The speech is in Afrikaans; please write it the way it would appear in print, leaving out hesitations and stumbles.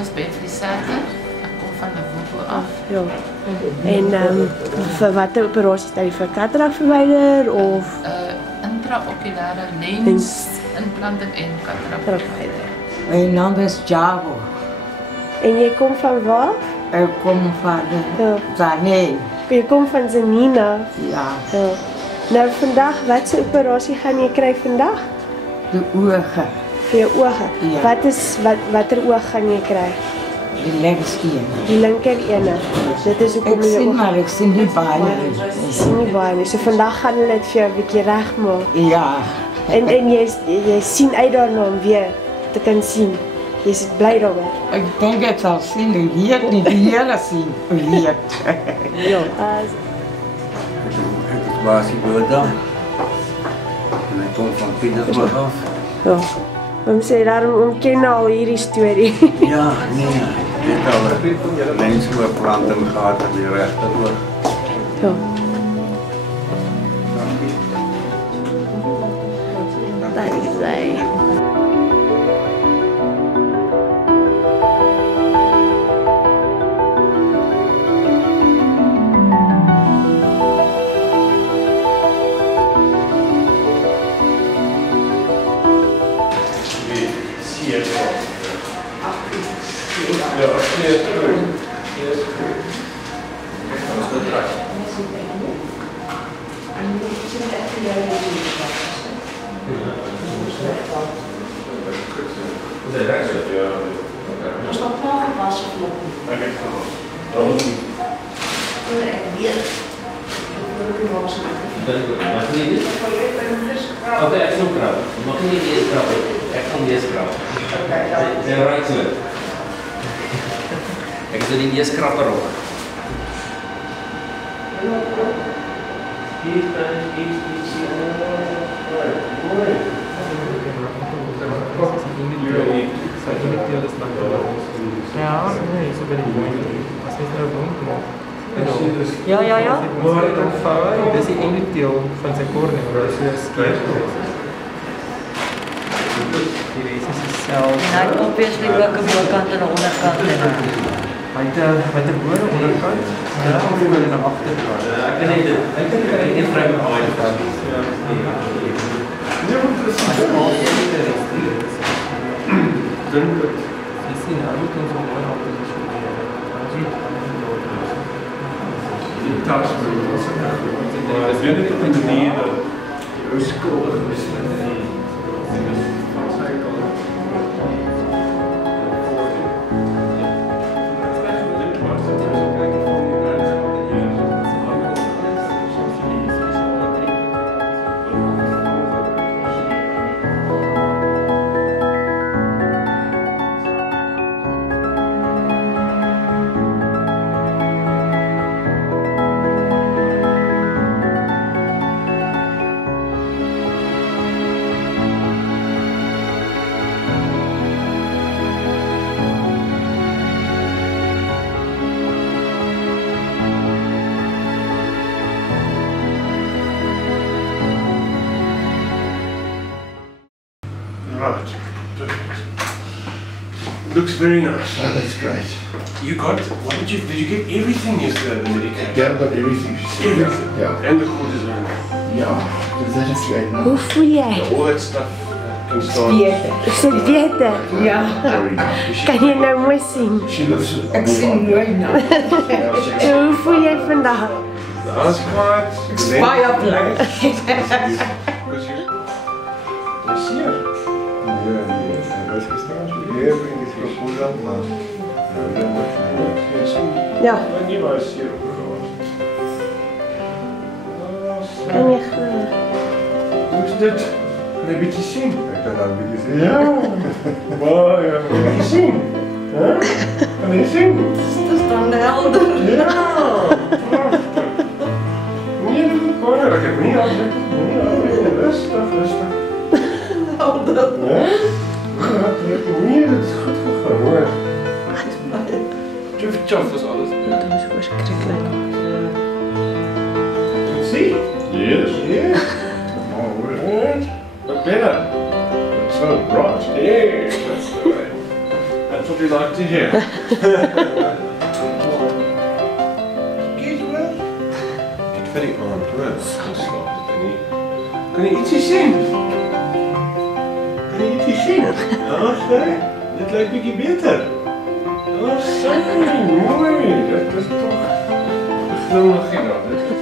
is Beatrice. Ek kom van Limpopo af. Ja. En vir watter operasie het jy vir katarak verwyder of Intraokulêre lens implanting en katarak verwyder. My naam is Javo. En jy kom van waar? Ek kom van Zaneen. Jy kom van Zanina. Ja, Nou vandag, watse operasie gaan jy kry vandag? die oge, Vir jou oë. Ja. Watter oog gaan jy kry? die linksteen. Die linker ene. Dit is hoekom Ek jy sien maar, ek sien nie baie Jy nie. sien nie baie nie. So vandag gaan hulle dit vir jou 'n bietjie regmaak. Ja, En jy sien uit daarna om weer te kan sien. Jy's bly daaroor. ek dink ek sal sien, die weet nie, die hele sien, die weet. Ja. Het is Basie Boda. En hy kom van Pietersburg af. Ja. Ons sê daarom ontken al hierdie storie. Ja, nee, dit al 'n lensoorplanting gehad in die regteroog. Ja. Daar is hy. Oké, ek sal krap. Mag nie eers krap nie. Ek gaan eers krap. Dis reg so. Ek sal nie eers krapper op. Hier kan ek sien. Ja, nee, so ben ik mooi. Als je het nou doen, Ja. maar het ontvouwen, dis die ene deel van zijn cornea, waar is so skeer. Die res is die cel. En hy het obviously ook 'n bokant en 'n onderkant en Hy het 'n boor onderkant, en dan ook in 'n agterkant. Ek kan net dit. Ek kan net vry met al die van. Dink dit. Jy sien, hy moet ons op mooi oppositioneer. Die tas was maar ek weet nie op 'n manier dat jou skool is. Right. Looks very nice. Oh, that's great. You got, what did you get everything yesterday, the medication? Yeah, I've got everything. Everything? Yeah. And the cortisone? Yeah, that is great. Hoe voel jy? All that stuff can start. Is dit beter? Ja, Sorry. Kan jy nou mooi sien? She lives ek sien mooi nou. So hoe voel jy vandag? That's quite. Baie bly. Because you see it. Ja, hij was gestaan. Heel in die proposal, maar nou dan wordt het Ja, Maar nie was hier op gewas. kan jy glo? Hoe's dit? Kan jy bietjie sien? Ik kan dan weer zeggen, Ja. Baie, kan jy sien? Hè? Kan jy sien? Dit is dan helder. Ja. Nee, dit is baie. Ek het nie al rustig, rustig. Helder. Ja? Ja, nee, dit is goed gegaan, hoor. Tjof is alles. Dit is verschrikkelijk. See? Yes. Yeah. Oh, hoor. But better. It's so bright. Yeah, that's the way. That's what you like to hear? Kies wel? Niet very on, hoor. Kan je ietsje zien? Kan je ietsje zien? Ja, zei. Dit lijkt een beetje beter. Oh, zo mooi. Dat is toch een glimlach in dat.